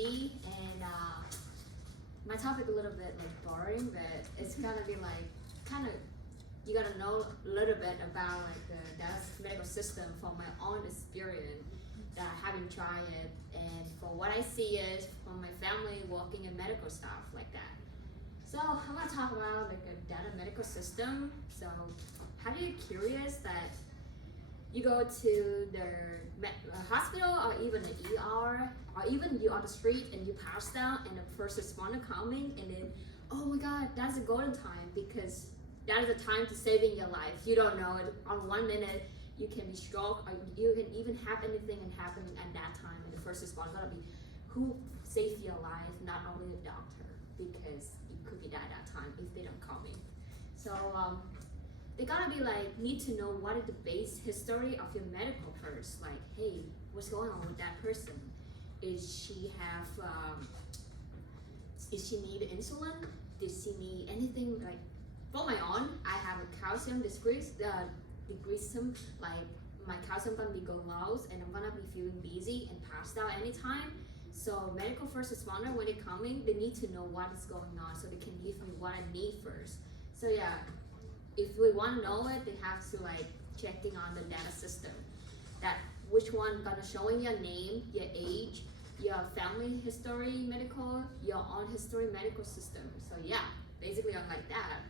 V, and my topic a little bit like boring, but it's gonna be like kind of you gotta know a little bit about like the data medical system from my own experience that I haven't tried it, and for what I see is from my family working in medical stuff like that. So I'm gonna talk about like a data medical system. So how do you curious that you go to the hospital or even the ER or even you on the street and you pass down and the first responder coming and then, oh my God, that's a golden time because that is a time to saving your life. You don't know it. On 1 minute, you can be struck or you can even have anything and happening at that time and the first responder gonna be who saved your life, not only the doctor, because it could be that at that time if they don't come in. So they gotta be like, need to know what is the base history of your medical first. Like, hey, what's going on with that person? Is she need insulin? Did she need anything like, for my own, I have a calcium decrease, like my calcium gonna be go low and I'm gonna be feeling busy and passed out anytime. So medical first responder, when they're coming, they need to know what is going on so they can give me what I need first. So yeah, if we want to know it, they have to like checking on the data system. That which one gonna showing your name, your age, your family history medical, your own history medical system. So yeah, basically I'm like that.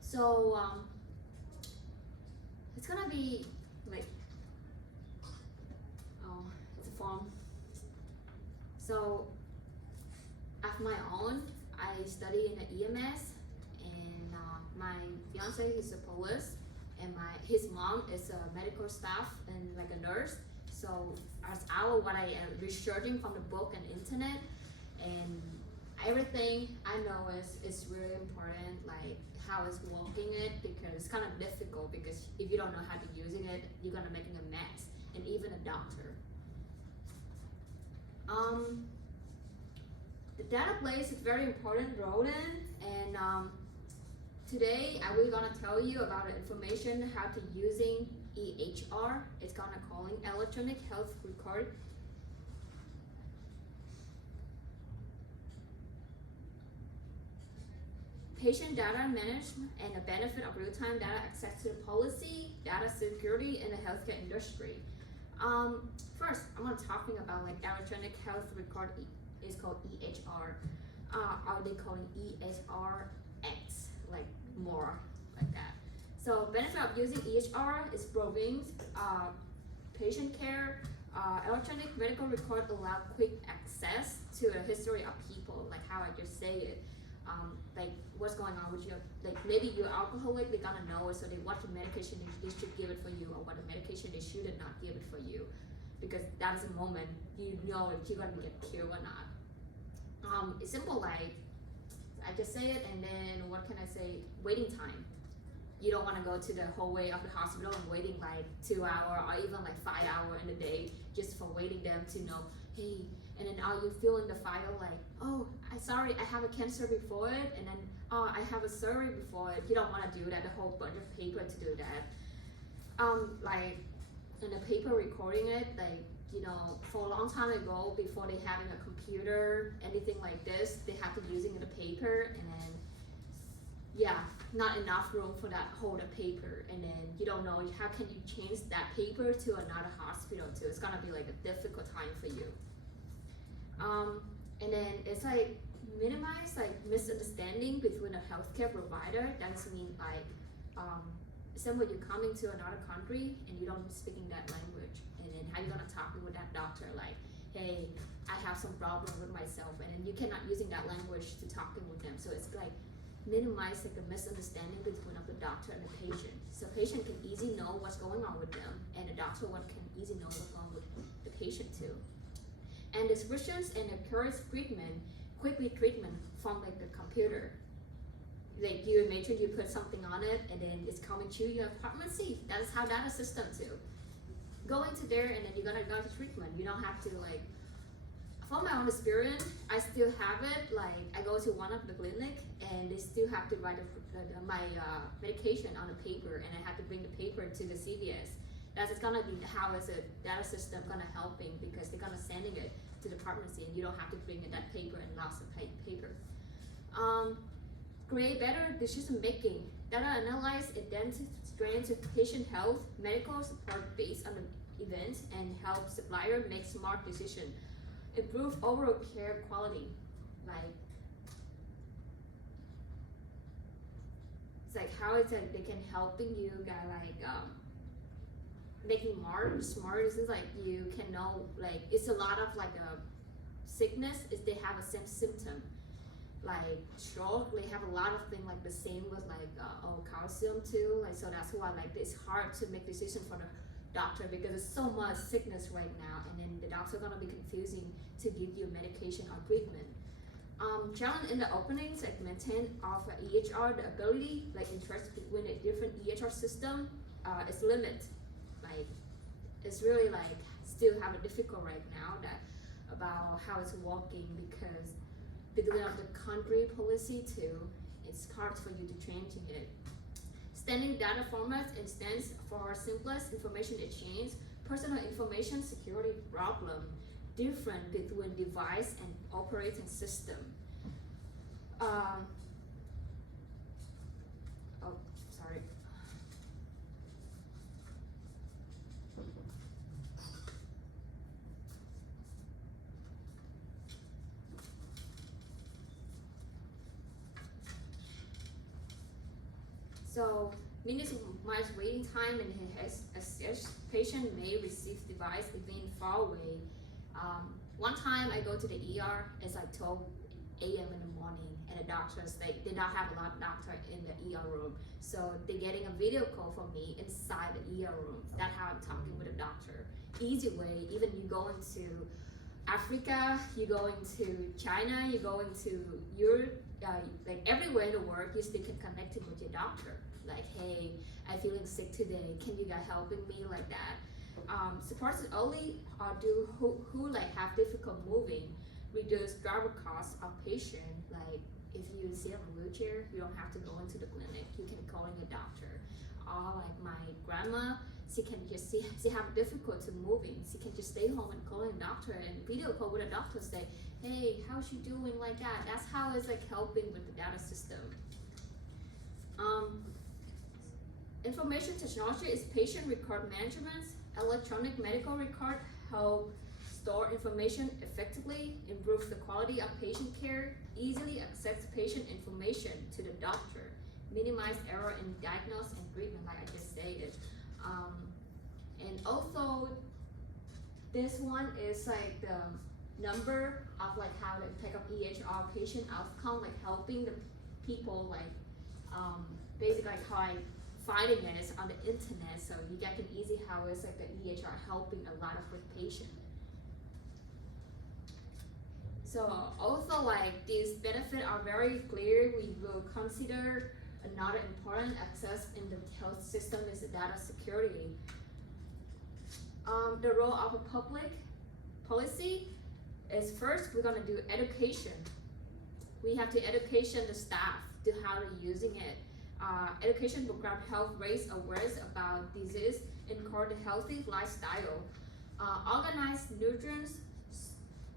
So it's gonna be like, oh, it's a form. So of my own, I study in the EMS, and my fiance is a police, and his mom is a medical staff and like a nurse. So as what I am researching from the book and internet, and everything I know is really important, like how it's working it, because it's kind of difficult because if you don't know how to using it, you're gonna making a mess, and even a doctor. The data plays a very important role in, and today I will gonna tell you about the information how to using EHR. It's gonna calling electronic health record. Patient data management and the benefit of real-time data access to the policy, data security in the healthcare industry. First, I'm gonna talking about like electronic health record is called EHR. Are they calling EHRX, like more like that? So benefit of using EHR is providing patient care. Electronic medical record allow quick access to a history of people, like how I just say it. Like what's going on with you, like maybe you're alcoholic, they're gonna know it, so they what the medication they should give it for you, or what the medication they should not give it for you, because that's the moment you know if you're gonna get killed or not. It's simple, like I just say it, and then what can I say? Waiting time. You don't want to go to the hallway of the hospital and waiting like 2 hours or even like 5 hours in a day just for waiting them to know, hey, and then are you feeling the file like, oh, sorry, I have a cancer before it, and then, oh, I have a surgery before it. You don't want to do that, a whole bunch of paper to do that. Like in the paper recording it, like, you know, for a long time ago, before they having a computer, anything like this, they have to using the paper, and then, yeah, not enough room for that hold of paper, and then you don't know how can you change that paper to another hospital too. It's gonna be like a difficult time for you. And then it's like minimize like misunderstanding between a healthcare provider. That's mean like example, you're coming to another country and you don't speaking that language, and then how you gonna talk with that doctor like, hey, I have some problem with myself, and then you cannot using that language to talking with them. So it's like minimize like a misunderstanding between of the doctor and the patient. So patient can easily know what's going on with them, and the doctor can easily know what's going on with the patient too. And descriptions and the current treatment, quickly treatment from like the computer. Like you imagine you put something on it and then it's coming to your pharmacy. That is how data system too. Go into there and then you're gonna go to treatment. You don't have to like, from my own experience, I still have it. Like I go to one of the clinic and they still have to write my medication on a paper, and I have to bring the paper to the CVS. That's gonna be how is a data system gonna helping, because they're gonna sending it to the pharmacy, and you don't have to bring in that paper and lots of paper. Create better decision making. Data analyze identity trends of patient health, medical support based on the events, and help supplier make smart decisions. Improve overall care quality. Like, it's like how it's like they can helping you guys making more smart. This is like you can know, like it's a lot of like a sickness is they have a same symptom. Like stroke, they have a lot of things like the same with like calcium too. Like so that's why like it's hard to make decision for the doctor because there's so much sickness right now, and then the doctor gonna be confusing to give you medication or treatment. Challenge in the openings, like maintain of EHR, the ability, like interest between a different EHR system is limited. Like it's really like still have a difficult right now that about how it's working because between of the country policy too, it's hard for you to change it. Standing data formats and stands for simplest information exchange, personal information security problem, different between device and operating system. Oh, sorry. So, minutes much waiting time and has assessed patient may receive device even far away. One time I go to the ER, it's like 12 a.m. in the morning, and the doctors they did not have a lot of doctor in the ER room, so they're getting a video call from me inside the ER room. That's how I'm talking with a doctor. Easy way, even you go into Africa, you go into China, you go into Europe, like everywhere in the world, you still can connect it with your doctor. Like, hey, I'm feeling sick today. Can you guys helping me like that? Supports only do who like have difficult moving, reduce driver costs of patient. Like if you sit on a wheelchair, you don't have to go into the clinic. You can call in a doctor. Or like my grandma, she can just she have difficulty moving. She can just stay home and call in a doctor and video call with a doctor. Say, hey, how's she doing like that? That's how it's like helping with the data system. Information technology is patient record management. Electronic medical record help store information effectively, improve the quality of patient care, easily access patient information to the doctor, minimize error in diagnosis and treatment, like I just stated. And also, this one is like the number of like how to pick up EHR patient outcome, like helping the people like basically like how I finding it is on the internet, so you get an easy how it's like the EHR helping a lot of with patient. So also like these benefits are very clear. We will consider another important access in the health system is the data security. The role of a public policy is first we're gonna do education. We have to education the staff to how they're using it. Education program help raise awareness about disease, encourage a healthy lifestyle. Organize nutrients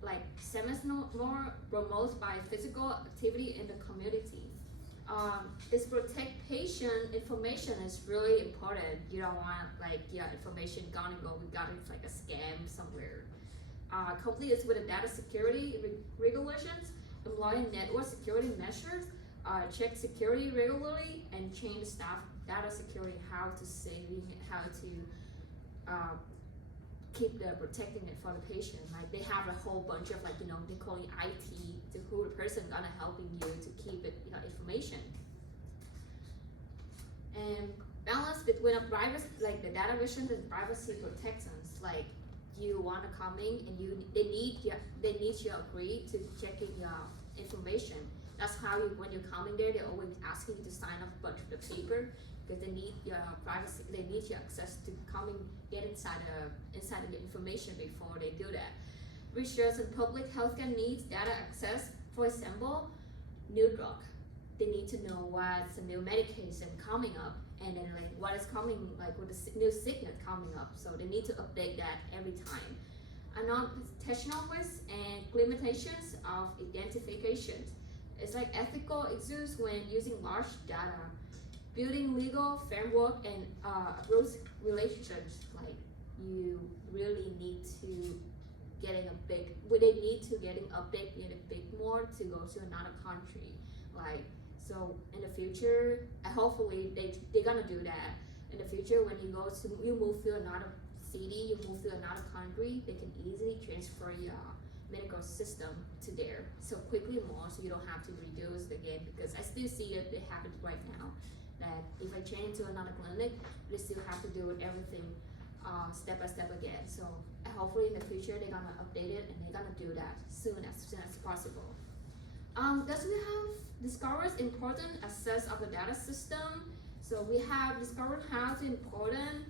like more promoted by physical activity in the community. This protect patient information is really important. You don't want like your information gonna go, we got it like a scam somewhere. Complete this with the data security regulations, employing network security measures, check security regularly, and change staff data security, how to saving, how to keep the protecting it for the patient. Like they have a whole bunch of like, they call it IT to who the person gonna helping you to keep it, information. And balance between a privacy, like the data vision and privacy protections. Like you wanna come in and they need you agree to checking your information. That's how when you're coming there, they're always asking you to sign up a bunch of the paper because they need your privacy, they need your access to come and get inside of the information before they do that. Research and public healthcare needs data access. For example, new drug. They need to know what's a new medication coming up, and then like what is coming, like with the new sickness coming up. So they need to update that every time. unintentional risks and limitations of identification. It's like ethical issues when using large data, building legal framework and rules relationships. Like you really need to getting a big, they need to getting a big more to go to another country. Like so in the future, hopefully they're gonna do that. In the future, when you move to another city, you move to another country, they can easily transfer your medical system to there so quickly more, so you don't have to redo it again. Because I still see it happens right now. That if I change to another clinic, they still have to do everything step by step again. So hopefully in the future they're gonna update it and they're gonna do that soon as possible. Does we have discovered important access of the data system? So we have discovered how to important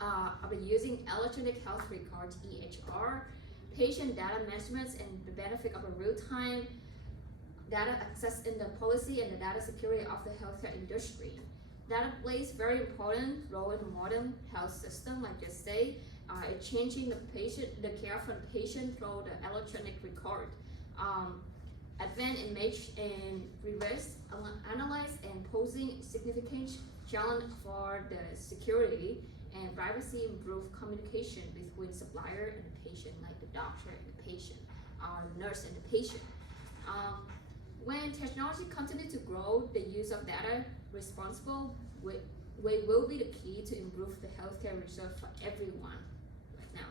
of using electronic health records (EHR), patient data management, and the benefit of a real-time data access in the policy and the data security of the healthcare industry. Data plays very important role in the modern health system, like I say, changing the care for the patient through the electronic record. Advanced image and reverse analyze and posing significant challenge for the security and privacy, improve communication between supplier and the patient, like the doctor and the patient, or nurse and the patient. When technology continues to grow, the use of data responsible will be the key to improve the healthcare research for everyone right now.